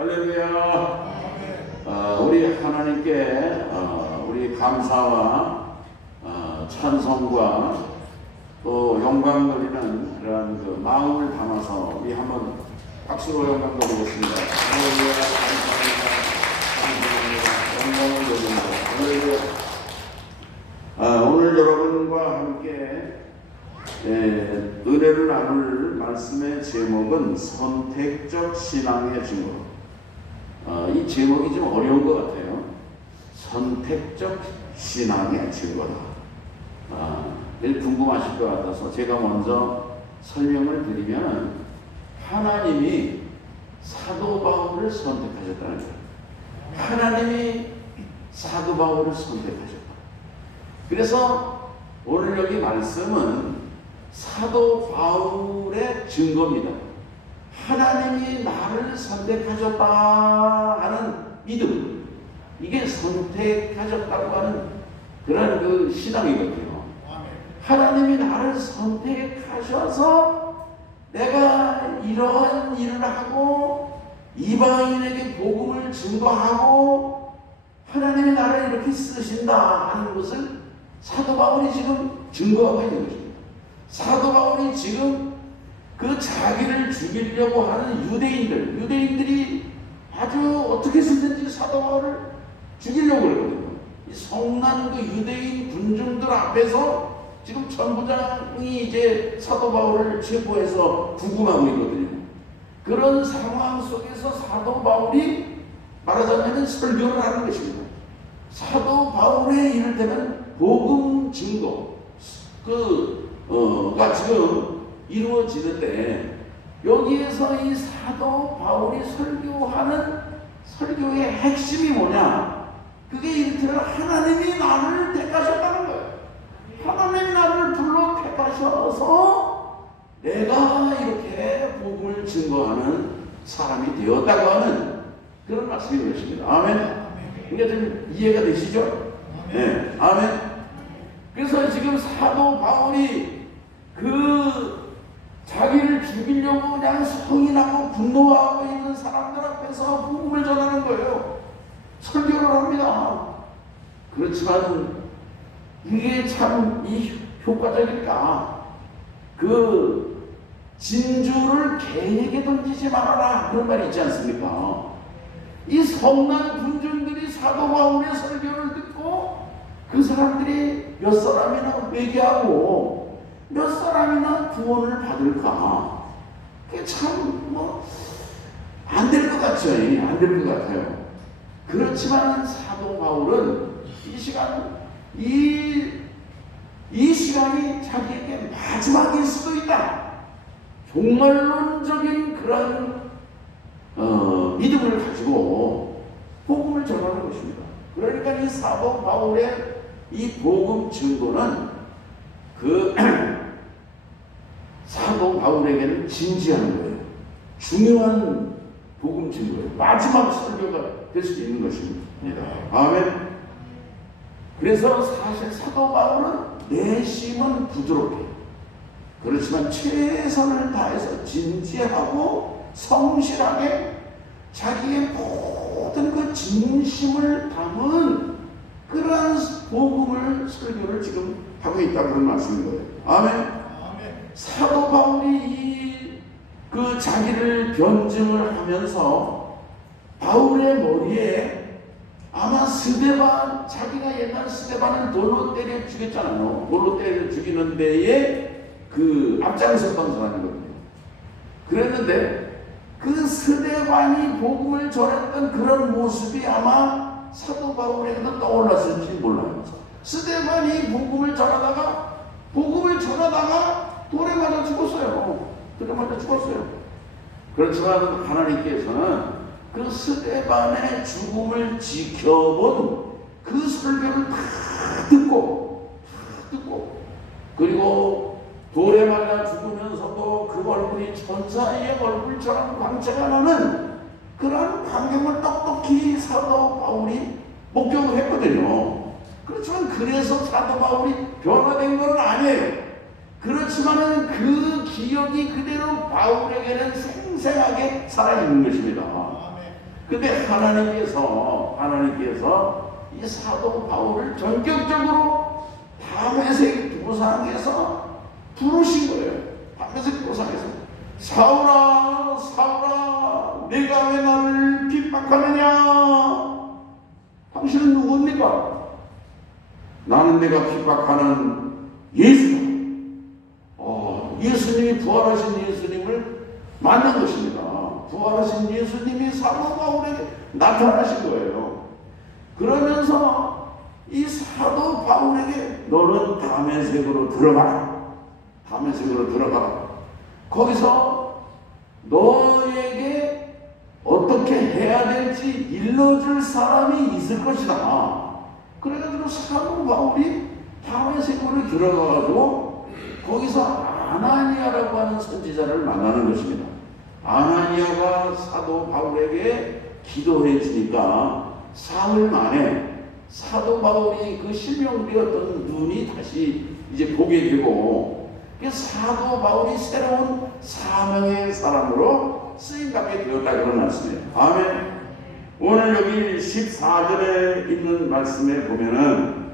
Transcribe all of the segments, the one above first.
할렐루야. 우리 하나님께 우리 감사와 찬송과 또 영광 돌리는 그런 그 마음을 담아서 우리 한번 박수로 영광 돌리겠습니다. 할렐루야. 감사합니다. 영광을 돌립니다. 할렐루야. 오늘 여러분과 함께 은혜를 나눌 말씀의 제목은 선택적 신앙의 증거. 이 제목이 좀 어려운 것 같아요. 선택적 신앙의 증거다. 궁금하실 것 같아서 제가 먼저 설명을 드리면, 하나님이 사도 바울을 선택하셨다는 거예요. 하나님이 사도 바울을 선택하셨다. 그래서 오늘 여기 말씀은 사도 바울의 증거입니다. 하나님이 나를 선택하셨다 하는 믿음, 이게 선택하셨다고 하는 그런 그 신앙이거든요. 하나님이 나를 선택하셔서 내가 이러한 일을 하고 이방인에게 복음을 증거하고 하나님이 나를 이렇게 쓰신다 하는 것을 사도 바울이 지금 증거하고 있는 것입니다. 사도 바울이 지금 그 자기를 죽이려고 하는 유대인들이 아주 어떻게 해서든지 사도 바울을 죽이려고 그러거든요. 이 성난 그 유대인 군중들 앞에서 지금 천부장이 이제 사도 바울을 체포해서 구금하고 있거든요. 그런 상황 속에서 사도 바울이 말하자면 설교를 하는 것입니다. 사도 바울의 이를테면 복음 증거 가 지금 이루어지는데, 여기에서 이 사도 바울이 설교하는 설교의 핵심이 뭐냐? 그게 이를테면 하나님이 나를 택하셨다는 거예요. 하나님이 나를 불러 택하셔서 내가 이렇게 복음을 증거하는 사람이 되었다고 하는 그런 말씀인 것입니다. 아멘. 이게 좀 이해가 되시죠? 네. 아멘. 그래서 지금 사도 바울이 그 자기를 죽이려고 그냥 성인하고 분노하고 있는 사람들 앞에서 복음을 전하는 거예요. 설교를 합니다. 그렇지만 이게 참 효과적일까? 그 진주를 개에게 던지지 말아라, 그런 말이 있지 않습니까? 이 성난 군중들이 사도 바울의 설교를 듣고 그 사람들이 몇 사람이나 회개하고 몇 사람이나 구원을 받을까? 그게 참 안 될 것 같죠? 안 될 것 같아요. 그렇지만 사도 바울은 이 시간이 자기에게 마지막일 수도 있다. 종말론적인 그런 믿음을 가지고 복음을 전하는 것입니다. 그러니까 이 사도 바울의 이 복음 증거는 그 사도 바울에게는 진지한 거예요. 중요한 복음 증거예요. 마지막 설교가 될 수 있는 것입니다. 아멘. 그래서 사실 사도 바울은 내심은 부드럽게, 그렇지만 최선을 다해서 진지하고 성실하게 자기의 모든 그 진심을 담은 그러한 복음을 설교를 지금 하고 있다고 하는 말씀인 거예요. 아멘. 사도 바울이 그 자기를 변증을 하면서 바울의 머리에 아마 스데반, 자기가 옛날 스데반을 돌로 때려 죽였잖아요. 돌로 때려 죽이는 데에 그 앞장섰던 사람이거든요. 그랬는데 그 스데반이 복음을 전했던 그런 모습이 아마 사도 바울에게도 떠올랐을지 몰라요. 스데반이 복음을 전하다가 돌에 맞아 죽었어요. 돌에 맞아 죽었어요. 그렇지만 하나님께서는 그 스데반의 죽음을 지켜본 그 설교를 다 듣고 그리고 돌에 맞아 죽으면서도 그 얼굴이 천사의 얼굴처럼 광채가 나는 그런 광경을 똑똑히 사도 바울이 목격을 했거든요. 그렇지만 그래서 사도 바울이 변화된 건 아니에요. 그렇지만은 그 기억이 그대로 바울에게는 생생하게 살아있는 것입니다. 근데 하나님께서 이 사도 바울을 전격적으로 다메섹 도상에서 부르신 거예요. 다메섹 도상에서 사울아 사울아 네가 왜 나를 핍박하느냐? 당신은 누굽니까? 나는 내가 핍박하는 예수다. 예수님이 부활하신 예수님을 만난 것입니다. 부활하신 예수님이 사도 바울에게 나타나신 거예요. 그러면서 이 사도 바울에게 너는 다메섹으로 들어가라. 다메섹으로 들어가라. 거기서 너에게 어떻게 해야 될지 일러줄 사람이 있을 것이다. 그래가지고 사도 바울이 다메섹으로 들어가가지고 거기서 아나니아라고 하는 선지자를 만나는 것입니다. 아나니아가 사도 바울에게 기도해 주니까 사흘 만에 사도 바울이 그 실명되었던 눈이 다시 이제 보게 되고 사도 바울이 새로운 사명의 사람으로 쓰임받게 되었다 그런 말씀이에요. 아멘. 오늘 여기 14절에 있는 말씀에 보면은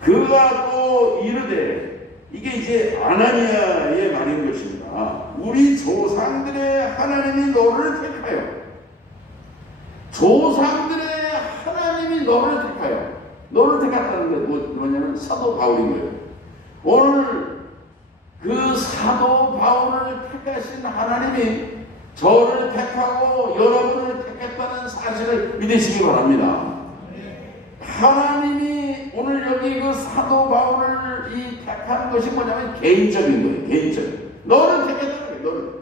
그가 또 이르되 이게 이제 아나니아의 말인 것입니다. 우리 조상들의 하나님이 너를 택하여 조상들의 하나님이 너를 택하여 너를 택했다는 게 뭐냐면 사도 바울인 거예요. 오늘 그 사도 바울을 택하신 하나님이 저를 택하고 여러분을 택했다는 사실을 믿으시기 바랍니다. 하나님이 오늘 여기 그 사도 바울을 이 택한 것이 뭐냐면 개인적인 거예요. 개인적인. 너를 택했다는 거예요. 너를.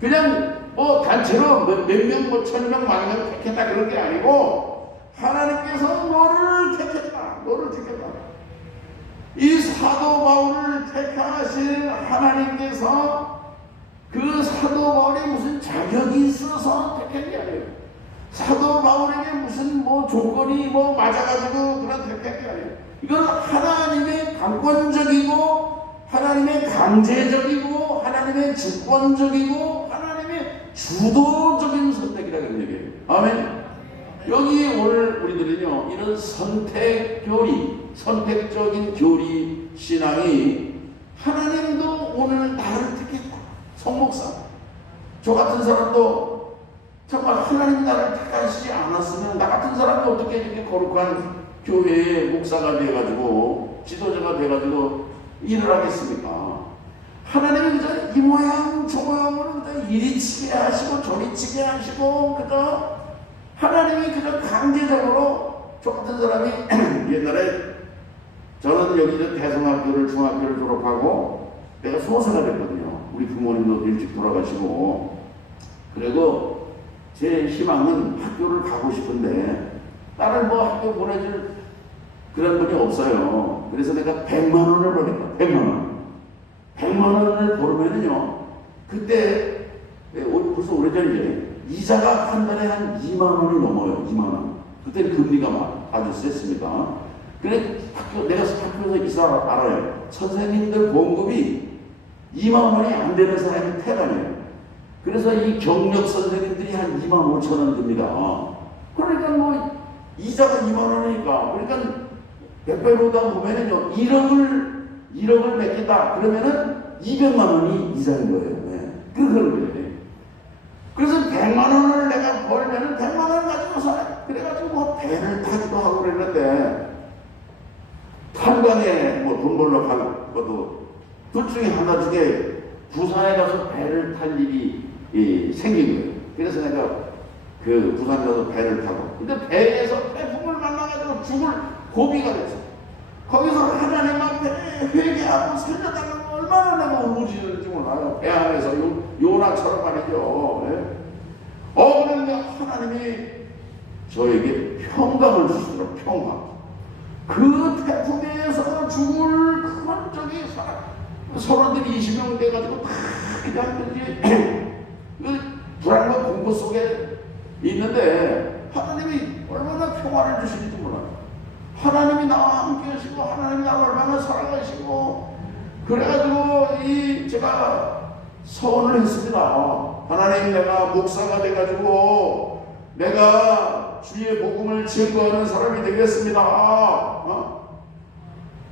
그냥 뭐 단체로 몇 명, 뭐 1000명, 10,000명 택했다 그런 게 아니고 하나님께서 너를 택했다. 너를 택했다. 이 사도 바울을 택하신 하나님께서 그 사도 바울이 무슨 자격이 있어서 택한 게 아니에요. 사도 바울에게 무슨 뭐 조건이 뭐 맞아가지고 그런 택한 게 아니에요. 이건 하나님의 강권적이고 하나님의 강제적이고 하나님의 주권적이고 하나님의 주도적인 선택이라고 얘기해요. 아멘. 여기 오늘 우리들은요 이런 선택 교리, 선택적인 교리 신앙이 하나님도 오늘 나를 택했다. 성목사 저 같은 사람도 정말 하나님 나를 택하시지 않았으면 나 같은 사람이 어떻게 이렇게 거룩한 교회의 목사가 돼가지고 지도자가 돼가지고 일을 하겠습니까? 하나님이 그저 이 모양 저 모양으로 그저 이리 치게 하시고 저리 치게 하시고 그저 하나님이 그저 강제적으로 저 같은 사람이 옛날에 저는 여기 대성학교를 중학교를 졸업하고 내가 소사가 됐거든요. 우리 부모님도 일찍 돌아가시고 그리고 제 희망은 학교를 가고 싶은데 딸을 뭐 학교 보내줄 그런 분이 없어요. 그래서 내가 100만 원을 벌겠다. 100만 원. 100만 원을 벌면은요 그때 벌써 오래전이죠. 이자가 한 달에 한 2만 원이 넘어요. 2만 원. 그때는 금리가 막 아주 셌습니다. 그래 내가 학교에서 이사 알아요. 선생님들 보험금이 2만 원이 안 되는 사람이 태반이에요. 그래서 이 경력 선생님들이 한 2만 5천 원 듭니다. 그러니까 뭐 이자가 2만 원이니까 그러니까 100배로다 보면은요 1억을 맡긴다 그러면은 200만 원이 이자인 거예요. 네. 그런 거예요. 그래서 100만 원을 내가 벌면은 100만 원 가지고 살아. 그래가지고 뭐 배를 타기도 하고 그랬는데 탄광에 뭐 돈 벌러 갈 것도 둘 중에 하나 중에 부산에 가서 배를 탈 일이 생긴 거예요. 그래서 내가 그 부산 가서 배를 타고 근데 배에서 태풍을 만나가지고 죽을 고비가 됐어. 거기서 하나님 앞에 회개하고 살려달라고 얼마나 내가 울부짖는지 몰라요. 배 안에서 요나처럼 말이죠. 네? 그런데 하나님이 저에게 평강을 주시더라고요. 평강. 그 태풍에서 죽을 그런 적이 서로들이 20명 돼가지고 다 그냥 그 불안과 공포 속에 있는데 하나님이 얼마나 평화를 주시는지 몰라요. 하나님이 나와 함께 하시고 하나님이 나를 얼마나 사랑하시고 그래가지고 제가 서원을 했습니다. 하나님, 내가 목사가 돼가지고 내가 주의 복음을 증거하는 사람이 되겠습니다.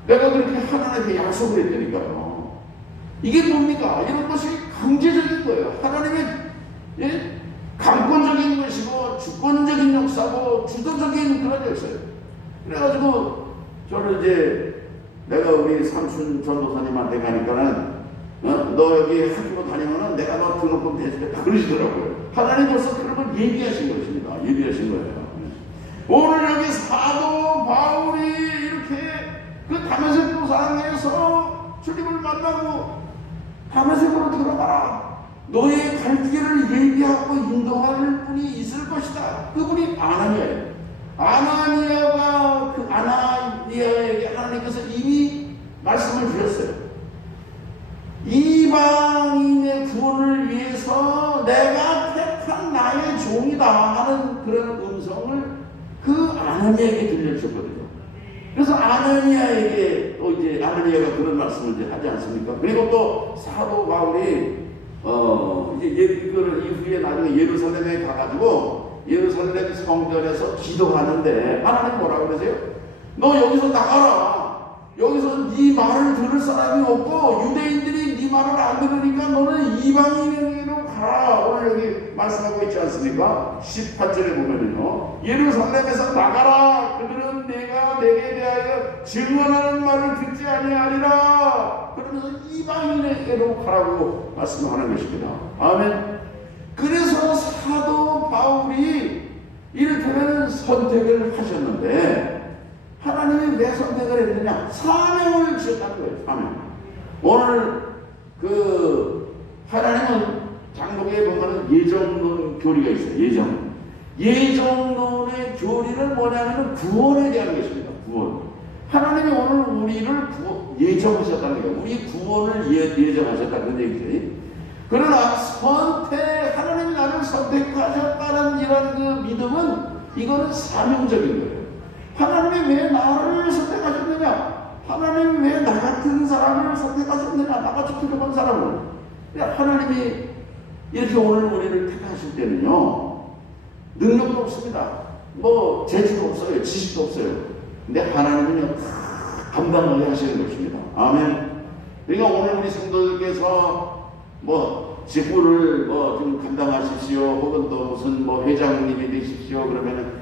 내가 그렇게 하나님께 약속을 했다니까요. 이게 뭡니까? 이런 것이 강제적인 거예요. 하나님의 강권적인 것이고 주권적인 역사고 주도적인 그런 역사예요. 그래가지고 저는 이제 내가 우리 삼촌 전도사님한테 가니까는 너 여기 학교 다니면은 내가 너 등록금 대주겠다 그러시더라고요. 하나님 벌써 그런 걸 예비하신 것입니다. 예비하신 거예요. 오늘 여기 사도 바울이 이렇게 그 다메섹 도상에서 주님을 만나고 다메섹으로 들어가라. 너의 갈 길을 예비하고 인도할 분이 있을 것이다. 그분이 아나니아예요. 아나니아가 그 아나니아에게 하나님께서 이미 말씀을 주셨어요. 이방인의 구원을 위해서 내가 택한 나의 종이다 하는 그런 음성을 그 아나니아에게 들려주셨거든요. 그래서 아나니아에게 또 이제 아나니아가 그런 말씀을 이제 하지 않습니까? 그리고 또 사도 바울이 이제 이거를 이후에 나중에 예루살렘에 가가지고 예루살렘 성전에서 기도하는데 하나님 뭐라고 그러세요? 너 여기서 나가라. 여기서 네 말을 들을 사람이 없고 유대인들이 네 말을 안 들으니까 너는 이방인에게로 가라. 오늘 여기 말씀하고 있지 않습니까? 18절에 보면은요, 예루살렘에서 나가라. 그들은 내가 내게 대하여 증언하는 말을 듣지 아니하리라. 그러면서 이방인에게로 가라고 말씀하는 것입니다. 아멘. 그래서 사도 바울이 이를테면 선택을 하셨는데 하나님이 왜 선택을 했느냐? 사명을 주셨다는 거예요. 사명. 오늘 하나님은 장독에 보면 예정론 교리가 있어요. 예정론의 교리는 뭐냐면 구원에 대한 것입니다. 구원. 하나님이 오늘 우리를 예정하셨다는 거예요. 우리 구원을 예정하셨다는 얘기죠. 그러나 하나님이 나를 선택하셨다는 이런 그 믿음은 이거는 사명적인 거예요. 하나님이 왜 나를 선택하셨느냐? 하나님이 왜 나 같은 사람을 선택하셨느냐? 나같이 부족한 사람을. 하나님이 이렇게 오늘 우리를 택하실 때는요, 능력도 없습니다. 뭐 재주도 없어요. 지식도 없어요. 근데 하나님은요, 감당하게 하시는 것입니다. 아멘. 그러니까 오늘 우리 성도들께서 직분을 좀 감당하십시오. 혹은 또 무슨 회장님이 되십시오. 그러면은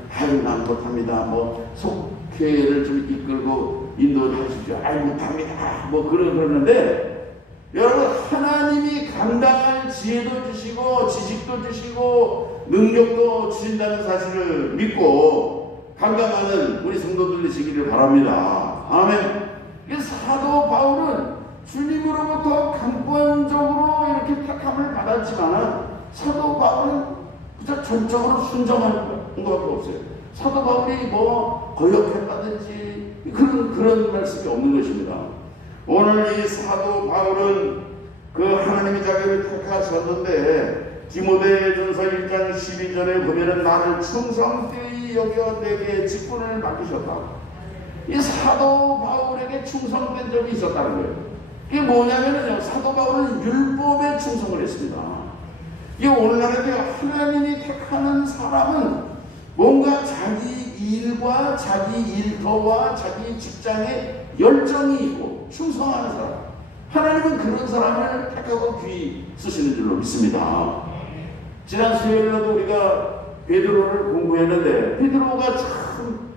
난 못합니다. 속회를 좀 이끌고 인도해 주십시오. 못합니다. 그러는데 여러분, 하나님이 감당할 지혜도 주시고 지식도 주시고 능력도 주신다는 사실을 믿고 감당하는 우리 성도들 되시기를 바랍니다. 아멘. 사도 바울은 주님으로부터 강권적으로 이렇게 택함을 받았지만 사도 바울은 그저 전적으로 순종한 것밖에 없어요. 사도 바울이 거역했다든지 그런 말씀이 없는 것입니다. 오늘 이 사도 바울은 그 하나님의 자기를 택하셨는데 디모데전서 1장 12절에 보면은 나를 충성되이 여겨 내게 직분을 맡기셨다. 이 사도 바울에게 충성된 적이 있었다는 거예요. 이게 뭐냐면요, 사도 바울은 율법에 충성을 했습니다. 이게 오늘날에도 하나님이 택하는 사람은 뭔가 자기 일과 자기 일터와 자기 직장에 열정이 있고 충성하는 사람, 하나님은 그런 사람을 택하고 귀히 쓰시는 줄로 믿습니다. 지난 수요일에도 우리가 베드로를 공부했는데 베드로가 참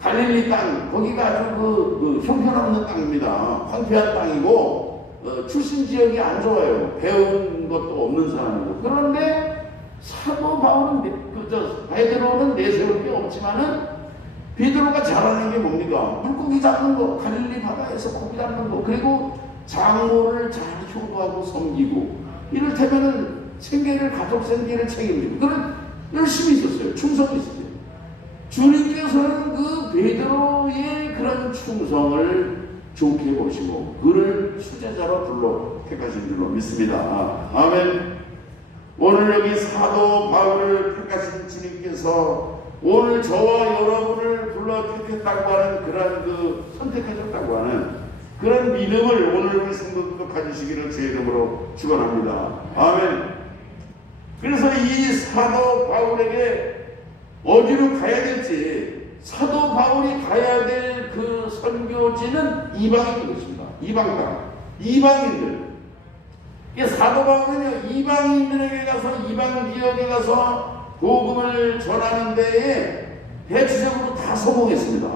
갈릴리 땅, 거기가 아주 형편없는 땅입니다. 황폐한 땅이고 출신 지역이 안 좋아요. 배운 것도 없는 사람이고. 그런데 사도 바울은 베드로는 내세울 게 없지만은 베드로가 잘하는 게 뭡니까? 물고기 잡는 거, 갈릴리 바다에서 고기 잡는 거, 그리고 장로를 잘 효도하고 섬기고, 이를테면은 가족 생계를 책임지고, 그런 열심히 있었어요. 충성이 있었어요. 주님께서는 그 베드로의 그런 충성을 좋게 보시고 그를 수제자로 불러 택하신 줄로 믿습니다. 아멘. 오늘 여기 사도 바울을 택하신 주님께서 오늘 저와 여러분을 불러 택했다고 하는 그러한 선택하셨다고 하는 그런 믿음을 오늘 우리 성도들도 가지시기를 주의 이름으로 축원합니다. 아멘. 그래서 이 사도 바울에게 어디로 가야 될지, 사도 바울이 가야 될 그 선교지는 이방인 것입니다. 이방 땅, 이방인들. 사도 바울은요, 이방인들에게 가서, 이방 지역에 가서 복음을 전하는 데에 대체적으로 다 성공했습니다.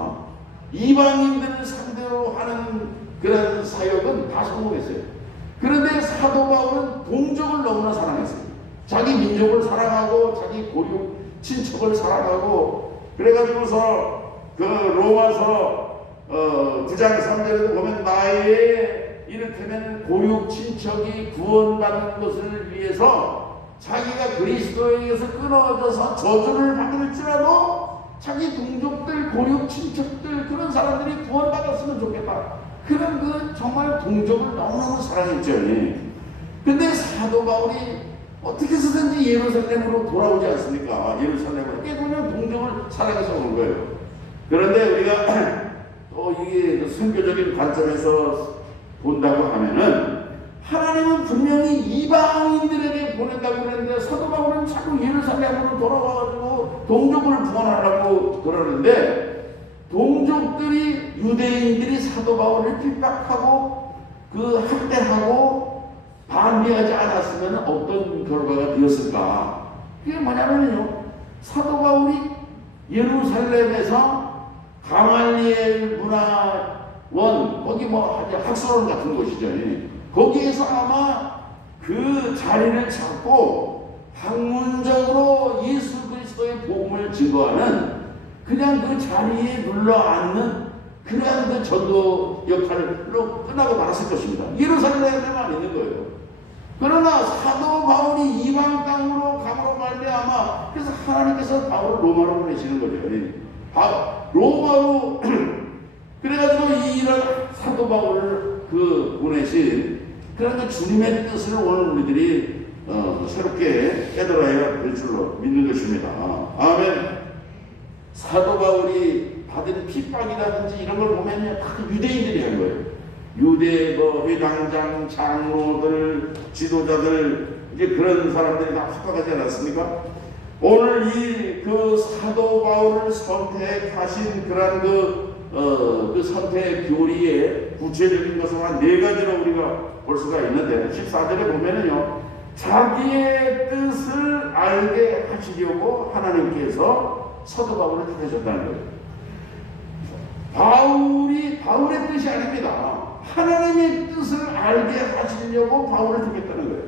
이방인들을 상대로 하는 그런 사역은 다 성공했어요. 그런데 사도 바울은 동족을 너무나 사랑했어요. 자기 민족을 사랑하고 자기 고륙 친척을 사랑하고, 그래가지고서 그 로마서 9장 3절에도 보면 나의 이를테면 고륙 친척이 구원받는 것을 위해서 자기가 그리스도에게서 끊어져서 저주를 받을지라도 자기 동족들, 고륙 친척들, 그런 사람들이 구원받았으면 좋겠다. 그런 그 정말 동족을 너무너무 사랑했죠. 근데 사도 바울이 어떻게 해서든지 예루살렘으로 돌아오지 않습니까? 예루살렘으로 그냥 동족을 사랑해서 온 거예요. 그런데 우리가 또 이게 선교적인 관점에서 본다고 하면은, 하나님은 분명히 이방인들에게 보낸다고 그랬는데 사도 바울은 자꾸 예루살렘으로 돌아와가지고 동족을 구원하려고 그러는데, 동족들이, 유대인들이 사도 바울을 핍박하고 그 학대하고 반대하지 않았으면 어떤 결과가 되었을까? 그게 뭐냐면요, 사도 바울이 예루살렘에서 가말리엘 문화원, 거기 뭐 학술원 같은 곳이죠. 거기에서 아마 그 자리를 잡고 학문적으로 예수 그리스도의 복음을 증거하는, 그냥 그 자리에 눌러앉는 그러한 그 전도 역할로 끝나고 말았을 것입니다. 예루살렘에만 있는 거예요. 그러나 사도 바울이 이방 땅으로 감으로 말미암아, 그래서 하나님께서 바울을 로마로 보내시는 거죠. 로마로 그래가지고 이런 사도 바울을 보내신 그런 그 주님의 뜻을 오늘 우리들이 새롭게 깨달아야 될 줄로 믿는 것입니다. 아멘. 사도 바울이 받은 핍박이라든지 이런 걸 보면요, 다 유대인들이 한 거예요. 유대 회당장, 장로들, 지도자들, 이제 그런 사람들이 다 핍박하지 않았습니까? 오늘 그 사도 바울을 선택하신 그런 그 선택 교리의 구체적인 것을 한 4가지로 우리가 볼 수가 있는데, 14절에 보면은요, 자기의 뜻을 알게 하시려고 하나님께서 사도 바울을 택하셨다는 거예요. 바울의 뜻이 아닙니다. 하나님의 뜻을 알게 하시려고 바울을 택했다는 거예요.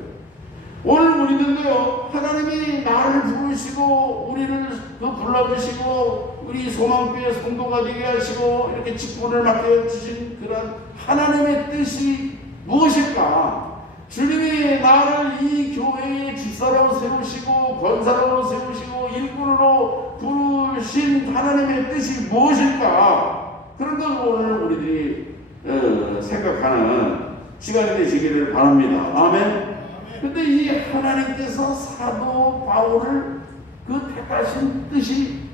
오늘 우리들도요, 하나님이 나를 부르시고 우리를 불러주시고 우리 소망교회 성도가 되게 하시고 이렇게 직분을 맡겨주신 그런 하나님의 뜻이 무엇일까? 주님이 나를 이 교회의 집사로 세우시고 권사로 세우시고 일꾼으로 부르신 하나님의 뜻이 무엇일까? 그런 걸 오늘 우리들이 생각하는 시간이 되시기를 바랍니다. 아멘. 근데 이 하나님께서 사도 바울을 그 택하신 뜻이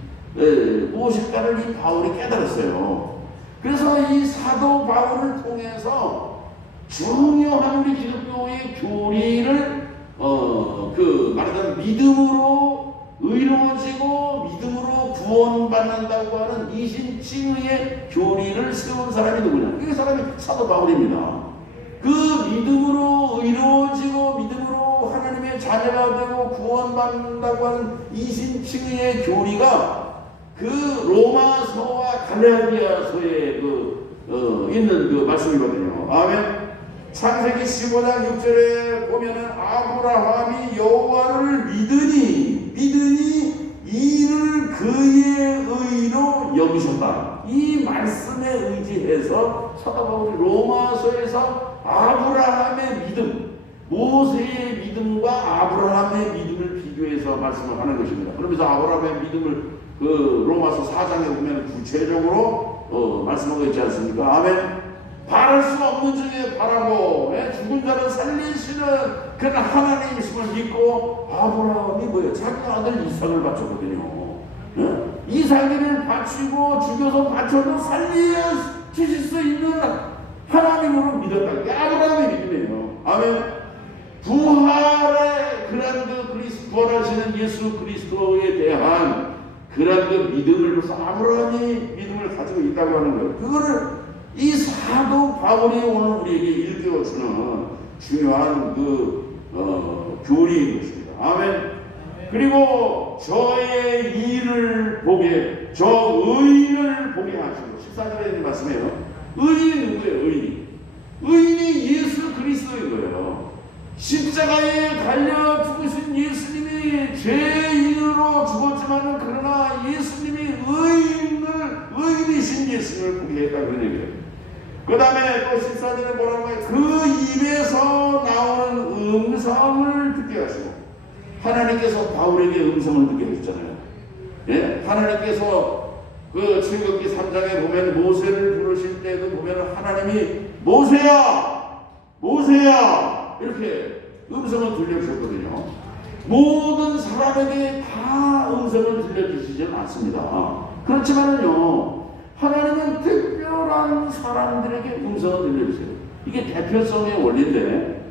무엇일까를 이 바울이 깨달았어요. 그래서 이 사도 바울을 통해서 중요한 우리 기독교의 교리를 말하자면 믿음으로 의로워지고 믿음으로 구원받는다고 하는 이신칭의의 교리를 세운 사람이 누구냐? 그 사람이 사도 바울입니다. 그 믿음으로 의로워지고 믿음으로 하나님의 자녀가 되고 구원받는다고 하는 이신칭의의 교리가 그 로마서와 갈라디아서에 있는 그 말씀이거든요. 아멘. 창세기 15장 6절에 보면은 아브라함이 여호와를 믿으니 이를 그의 의로 여기셨다. 이 말씀에 의지해서 사도 바울이 로마서에서 아브라함의 믿음, 모세의 믿음과 아브라함의 믿음을 비교해서 말씀을 하는 것입니다. 그러면서 아브라함의 믿음을 로마서 4장에 보면 구체적으로 말씀하고 있지 않습니까? 아멘. 바랄 수 없는 중에 바라고 죽은 자를 살리시는 그런 하나님이심을 믿고, 아브라함이 뭐예요? 자기 아들 이삭을 바쳤거든요. 이삭을 바치고 죽여서 바쳐도 살려주실 수 있는 하나님으로 믿었다. 그게 아브라함의 믿음이에요. 아멘. 부활의 그런 부활하시는 예수 그리스도에 대한 그런 믿음으로서 아브라함이 믿음을 가지고 있다고 하는 거예요. 그거를 이 사도 바울이 오늘 우리에게 일깨워주는 중요한 교리인 것입니다. 아멘. 그리고 저의 일을 보게, 저 의인을 보게 하시고, 14절에 있는 말씀이에요. 의인이 누구예요? 의인이 예수 그리스도인 거예요. 십자가에 달려 죽으신 예수님이 죄인으로 죽었지만, 그러나 예수님이 의인이신 예수님을 보게 했다, 그런 얘기예요. 그 다음에 또 14절에 뭐라고 해요? 그 입에서 나오는 음성을 듣게 하시고, 하나님께서 바울에게 음성을 듣게 하셨잖아요. 예? 하나님께서 출애굽기 3장에 보면 모세를 부르실 때도 보면 하나님이 모세야! 모세야! 이렇게 음성을 들려주셨거든요. 모든 사람에게 다 음성을 들려주시지는 않습니다. 그렇지만요, 하나님은 특별한 사람들에게 음성을 들려주세요. 이게 대표성의 원리인데,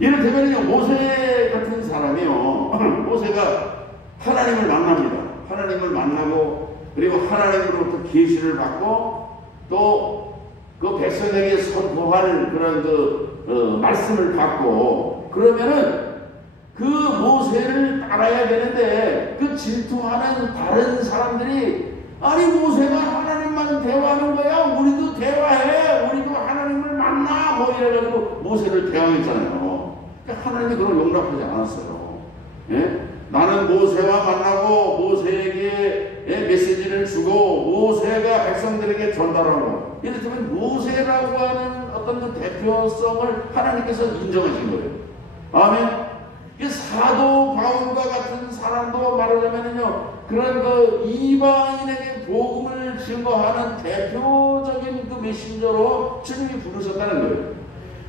이를테면요, 모세 같은 사람이요, 모세가 하나님을 만납니다. 하나님을 만나고, 그리고 하나님으로부터 계시를 받고, 또 그 백성에게 선포할 그런 말씀을 받고, 그러면은 그 모세를 따라야 되는데, 그 질투하는 다른 사람들이, 아니 모세가 하나님만 대화하는 거야, 우리도 대화해, 우리도 하나님을 만나, 뭐 이래가지고 모세를 대항했잖아요. 하나님이 그걸 용납하지 않았어요. 예? 나는 모세와 만나고 모세에게 메시지를 주고 모세가 백성들에게 전달하고, 이를테면 모세라고 하는 어떤 그 대표성을 하나님께서 인정하신 거예요. 아멘. 사도 바울과 같은 사람도 말하자면요, 그런 이방인에게 복음을 증거하는 대표적인 메신저로 주님이 부르셨다는 거예요.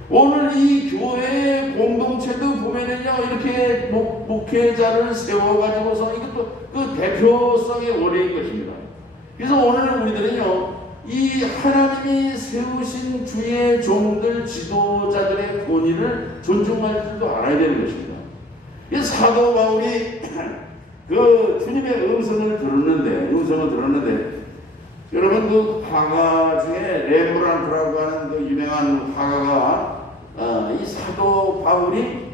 오늘 이 교회 공동체도 보면은요, 이렇게 목회자를 세워가지고서 이것도 그 대표성의 원리인 것입니다. 그래서 오늘 우리들은요, 이 하나님이 세우신 주의 종들, 지도자들의 권위를 존중할 줄도 알아야 되는 것입니다. 이 사도 바울이 주님의 음성을 들었는데, 여러분 그 화가 중에 레브란트라고 하는 유명한 화가가 이 사도 바울이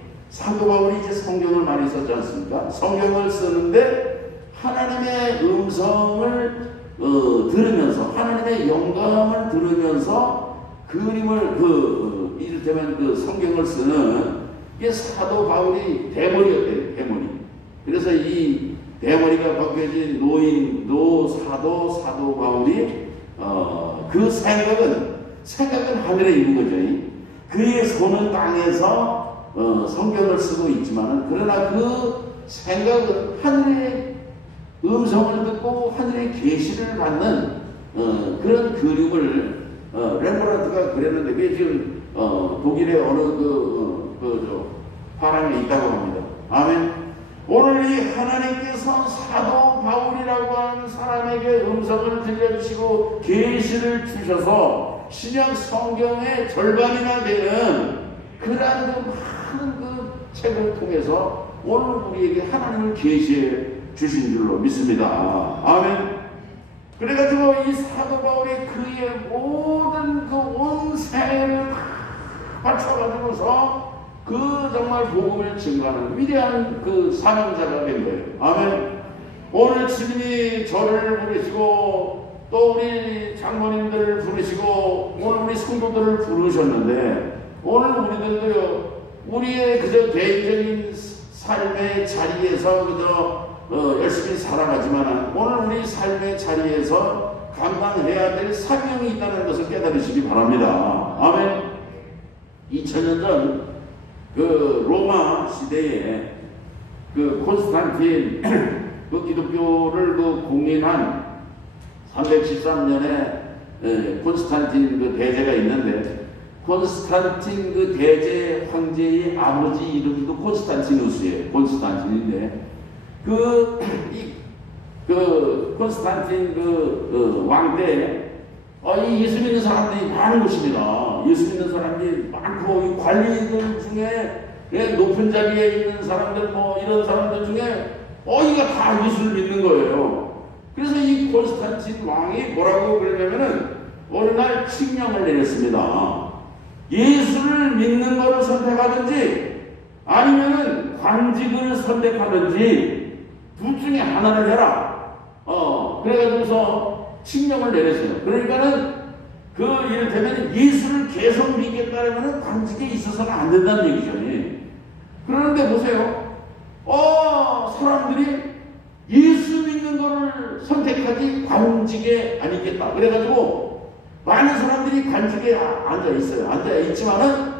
이제 성경을 많이 썼지 않습니까? 성경을 쓰는데 하나님의 음성을 들으면서, 하나님의 영감을 들으면서 그림을 이를테면 성경을 쓰는 이게 사도 바울이 대머리였대요. 대머리. 그래서 이 대머리가 벗겨진 사도 바울이 그 생각은 하늘에 있는 거죠. 그의 손은 땅에서 성경을 쓰고 있지만, 그러나 그 생각은 하늘의 음성을 듣고 하늘의 계시를 받는 그런 그림을 렘브란트가 그렸는데, 그게 지금 독일의 어느 파랑에 있다고 합니다. 아멘. 오늘 이 하나님께서 사도 바울이라고 하는 사람에게 음성을 들려주시고 계시를 주셔서 신약 성경의 절반이나 되는 그러한 많은 책을 통해서 오늘 우리에게 하나님을 계시해 주신 줄로 믿습니다. 아멘. 그래가지고 이 사도 바울이 그의 모든 온 생애를 바쳐가지고서 정말 복음을 증거하는 위대한 사명자가 된 거예요. 아멘. 오늘 주님이 저를 부르시고 또 우리 장모님들을 부르시고 오늘 우리 성도들을 부르셨는데, 오늘 우리들도요, 우리의 개인적인 삶의 자리에서 열심히 살아가지만 오늘 우리 삶의 자리에서 감당해야 될 사명이 있다는 것을 깨달으시기 바랍니다. 아멘. 2000년 전 로마 시대에 콘스탄틴 기독교를 공인한 313년에 콘스탄틴 대제가 있는데, 콘스탄틴 대제 황제의 아버지 이름도 콘스탄티누스예요. 콘스탄틴인데 콘스탄틴 왕 때 이 예수 믿는 사람들이 많은 것입니다. 예수 믿는 사람들이 많고, 이 관리들 중에, 높은 자리에 있는 사람들, 뭐, 이런 사람들 중에, 이가 다 예수를 믿는 거예요. 그래서 이 콘스탄틴 왕이 뭐라고 그러냐면은, 어느 날 칙령을 내렸습니다. 예수를 믿는 것을 선택하든지, 아니면은 관직을 선택하든지, 둘 중에 하나를 해라. 그래가지고서 칙령을 내렸어요. 그러니까는 이를테면 예수를 계속 믿겠다면 관직에 있어서는 안 된다는 얘기죠. 그런데 보세요. 사람들이 예수 믿는 거를 선택하지 관직에 안 있겠다. 그래가지고 많은 사람들이 관직에 앉아 있어요. 앉아 있지만은,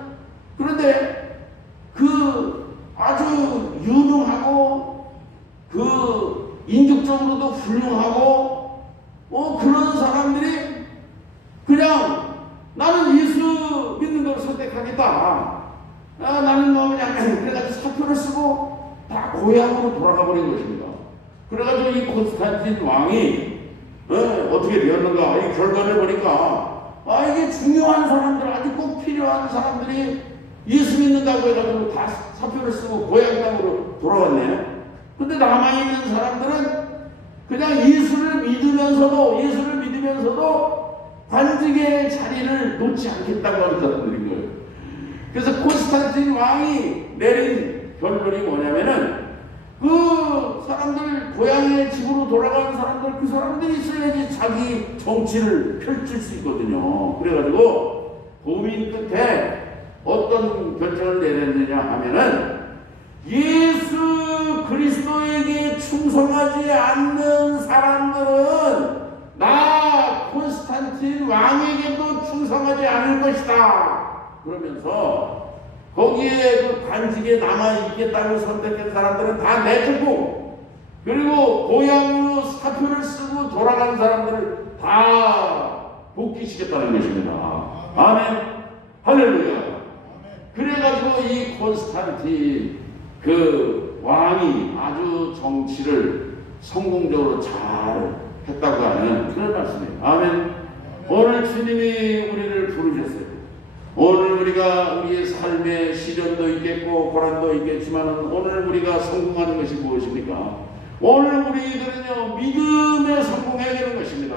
그런데 아주 유능하고 인격적으로도 훌륭하고 그런 사람들이 그냥 나는 예수 믿는 걸 선택하겠다. 나는 그냥 그래가지고 사표를 쓰고 다 고향으로 돌아가 버린 것입니다. 그래가지고 이 콘스탄틴 왕이 어떻게 되었는가, 이 결과를 보니까 이게 중요한 사람들, 아주 꼭 필요한 사람들이 예수 믿는다고 해가지고 다 사표를 쓰고 고향 땅으로 돌아갔네요. 근데 남아있는 사람들은 그냥 예수를 믿으면서도 관직의 자리를 놓지 않겠다고 하는 사람들인 거예요. 그래서 콘스탄틴 왕이 내린 결론이 뭐냐면은, 사람들, 고향의 집으로 돌아가는 사람들, 그 사람들이 있어야지 자기 정치를 펼칠 수 있거든요. 그래가지고 고민 끝에 어떤 결정을 내렸느냐 하면은, 예수 그리스도에게 충성하지 않는 사람들은 나 콘스탄틴 왕에게도 충성하지 않을 것이다. 그러면서 거기에 관직에 남아있겠다고 선택한 사람들은 다 내쫓고, 그리고 고향으로 사표를 쓰고 돌아간 사람들을 다 복귀시켰다는 것입니다. 아멘. 할렐루야. 그래가지고 이 콘스탄틴 왕이 아주 정치를 성공적으로 잘 했다고 하는 그런 말씀이에요. 아멘. 오늘 주님이 우리를 부르셨어요. 오늘 우리가 우리의 삶에 시련도 있겠고 고난도 있겠지만 오늘 우리가 성공하는 것이 무엇입니까? 오늘 우리들은요, 믿음에 성공해야 되는 것입니다.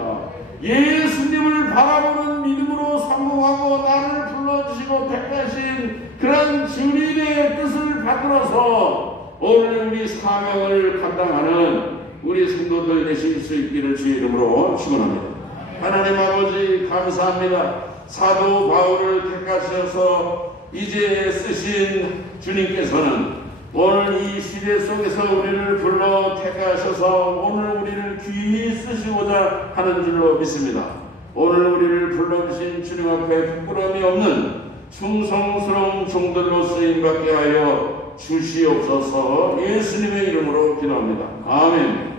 예수님을 바라보는 믿음으로 성공하고 나를 불러주시고 택하신 그런 주님의 뜻을 받들어서 오늘 우리 사명을 감당하는 우리 성도들 되실 수 있기를 주의 이름으로 축원합니다. 하나님 아버지 감사합니다. 사도 바울을 택하셔서 이제 쓰신 주님께서는 오늘 이 시대 속에서 우리를 불러 택하셔서 오늘 우리를 귀히 쓰시고자 하는 줄로 믿습니다. 오늘 우리를 불러주신 주님 앞에 부끄러움이 없는 충성스러운 종들로 쓰임받게 하여 주시옵소서. 예수님의 이름으로 기도합니다. 아멘.